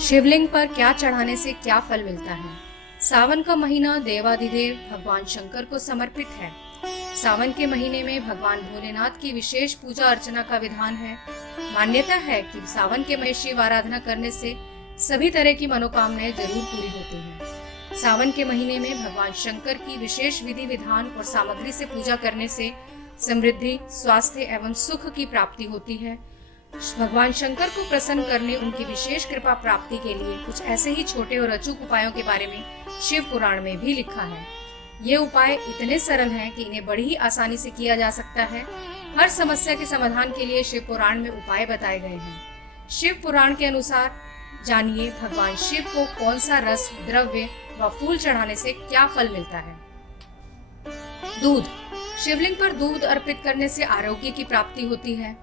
शिवलिंग पर क्या चढ़ाने से क्या फल मिलता है। सावन का महीना देवाधिदेव भगवान शंकर को समर्पित है। सावन के महीने में भगवान भोलेनाथ की विशेष पूजा अर्चना का विधान है। मान्यता है कि सावन के महीने शिव आराधना करने से सभी तरह की मनोकामनाएं जरूर पूरी होती हैं। सावन के महीने में भगवान शंकर की विशेष विधि विधान और सामग्री से पूजा करने से समृद्धि, स्वास्थ्य एवं सुख की प्राप्ति होती है। भगवान शंकर को प्रसन्न करने, उनकी विशेष कृपा प्राप्ति के लिए कुछ ऐसे ही छोटे और अचूक उपायों के बारे में शिव पुराण में भी लिखा है। ये उपाय इतने सरल हैं कि इन्हें बड़ी ही आसानी से किया जा सकता है। हर समस्या के समाधान के लिए शिव पुराण में उपाय बताए गए हैं। शिव पुराण के अनुसार जानिए भगवान शिव को कौन सा रस, द्रव्य व फूल चढ़ाने से क्या फल मिलता है। दूध। शिवलिंग पर दूध अर्पित करने से आरोग्य की प्राप्ति होती है।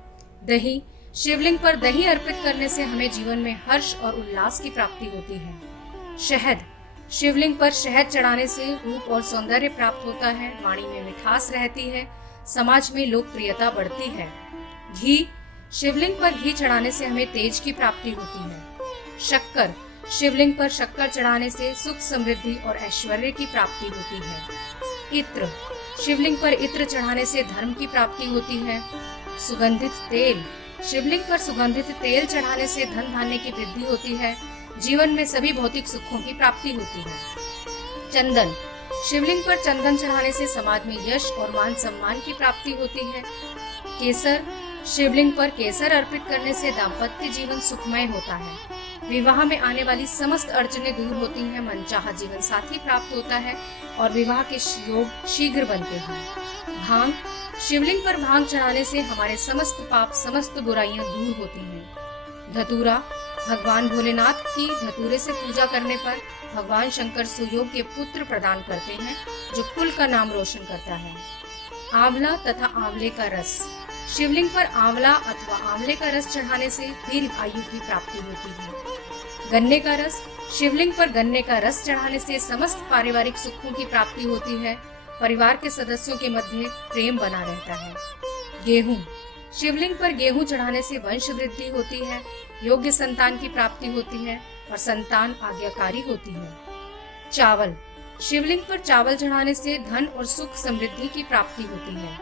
दही। शिवलिंग पर दही अर्पित करने से हमें जीवन में हर्ष और उल्लास की प्राप्ति होती है। शहद। शिवलिंग पर शहद चढ़ाने से रूप और सौंदर्य प्राप्त होता है, वाणी में मिठास रहती है, समाज में लोकप्रियता बढ़ती है। घी। शिवलिंग पर घी चढ़ाने से हमें तेज की प्राप्ति होती है। शक्कर। शिवलिंग पर शक्कर चढ़ाने से सुख, समृद्धि और ऐश्वर्य की प्राप्ति होती है। इत्र। शिवलिंग पर इत्र चढ़ाने से धर्म की प्राप्ति होती है। सुगंधित तेल। शिवलिंग पर सुगंधित तेल चढ़ाने से धन धान्य की वृद्धि होती है, जीवन में सभी भौतिक सुखों की प्राप्ति होती है। चंदन। शिवलिंग पर चंदन चढ़ाने से समाज में यश और मान सम्मान की प्राप्ति होती है। केसर। शिवलिंग पर केसर अर्पित करने से दाम्पत्य जीवन सुखमय होता है, विवाह में आने वाली समस्त अड़चनें दूर होती हैं, मनचाहा जीवन साथी प्राप्त होता है और विवाह के योग शीघ्र बनते हैं। भांग। शिवलिंग पर भांग चढ़ाने से हमारे समस्त पाप, समस्त बुराइयां दूर होती हैं। धतूरा। भगवान भोलेनाथ की धतूरे से पूजा करने पर भगवान शंकर सुयोग्य पुत्र प्रदान करते हैं, जो कुल का नाम रोशन करता है। आंवला तथा आंवले का रस। शिवलिंग पर आंवला अथवा आंवले का रस चढ़ाने से दीर्घ आयु की प्राप्ति होती है। गन्ने का रस। शिवलिंग पर गन्ने का रस चढ़ाने से समस्त पारिवारिक सुखों की प्राप्ति होती है, परिवार के सदस्यों के मध्य प्रेम बना रहता है। गेहूं। शिवलिंग पर गेहूं चढ़ाने से वंश वृद्धि होती है, योग्य संतान की प्राप्ति होती है और संतान आज्ञाकारी होती है। चावल। शिवलिंग पर चावल चढ़ाने से धन और सुख, समृद्धि की प्राप्ति होती है।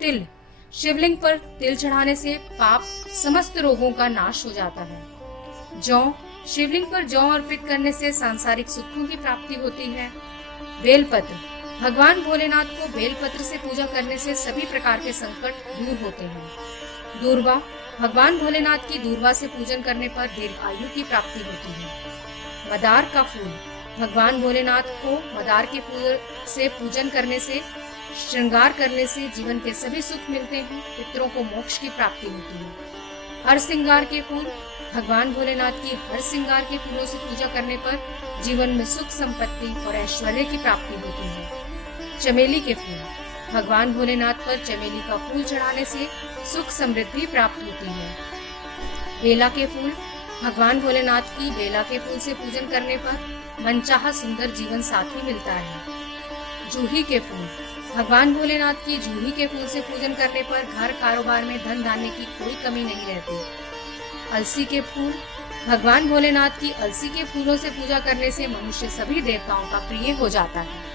तिल। शिवलिंग पर तिल चढ़ाने से पाप, समस्त रोगों का नाश हो जाता है। जौ। शिवलिंग पर जौ अर्पित करने से सांसारिक सुखों की प्राप्ति होती है। बेलपत्र। भगवान भोलेनाथ को बेलपत्र से पूजा करने से सभी प्रकार के संकट दूर होते हैं। दूर्वा। भगवान भोलेनाथ की दूर्वा से पूजन करने पर दीर्घ आयु की प्राप्ति होती है। मदार का फूल। भगवान भोलेनाथ को मदार के फूल से पूजन करने से, श्रृंगार करने से जीवन के सभी सुख मिलते हैं, पितरों को मोक्ष की प्राप्ति होती है। हर श्रृंगार के फूल। भगवान भोलेनाथ की हर श्रृंगार के फूलों से पूजा करने पर जीवन में सुख, संपत्ति और ऐश्वर्य की प्राप्ति होती है। चमेली के फूल। भगवान भोलेनाथ पर चमेली का फूल चढ़ाने से सुख, समृद्धि प्राप्त होती है। बेला के फूल। भगवान भोलेनाथ की बेला के फूल से पूजन करने पर मनचाहा सुंदर जीवन साथी मिलता है। जूही के फूल। भगवान भोलेनाथ की जूही के फूल से पूजन करने पर घर, कारोबार में धन धान्य की कोई कमी नहीं रहती। अलसी के फूल। भगवान भोलेनाथ की अलसी के फूलों से पूजा करने से मनुष्य सभी देवताओं का प्रिय हो जाता है।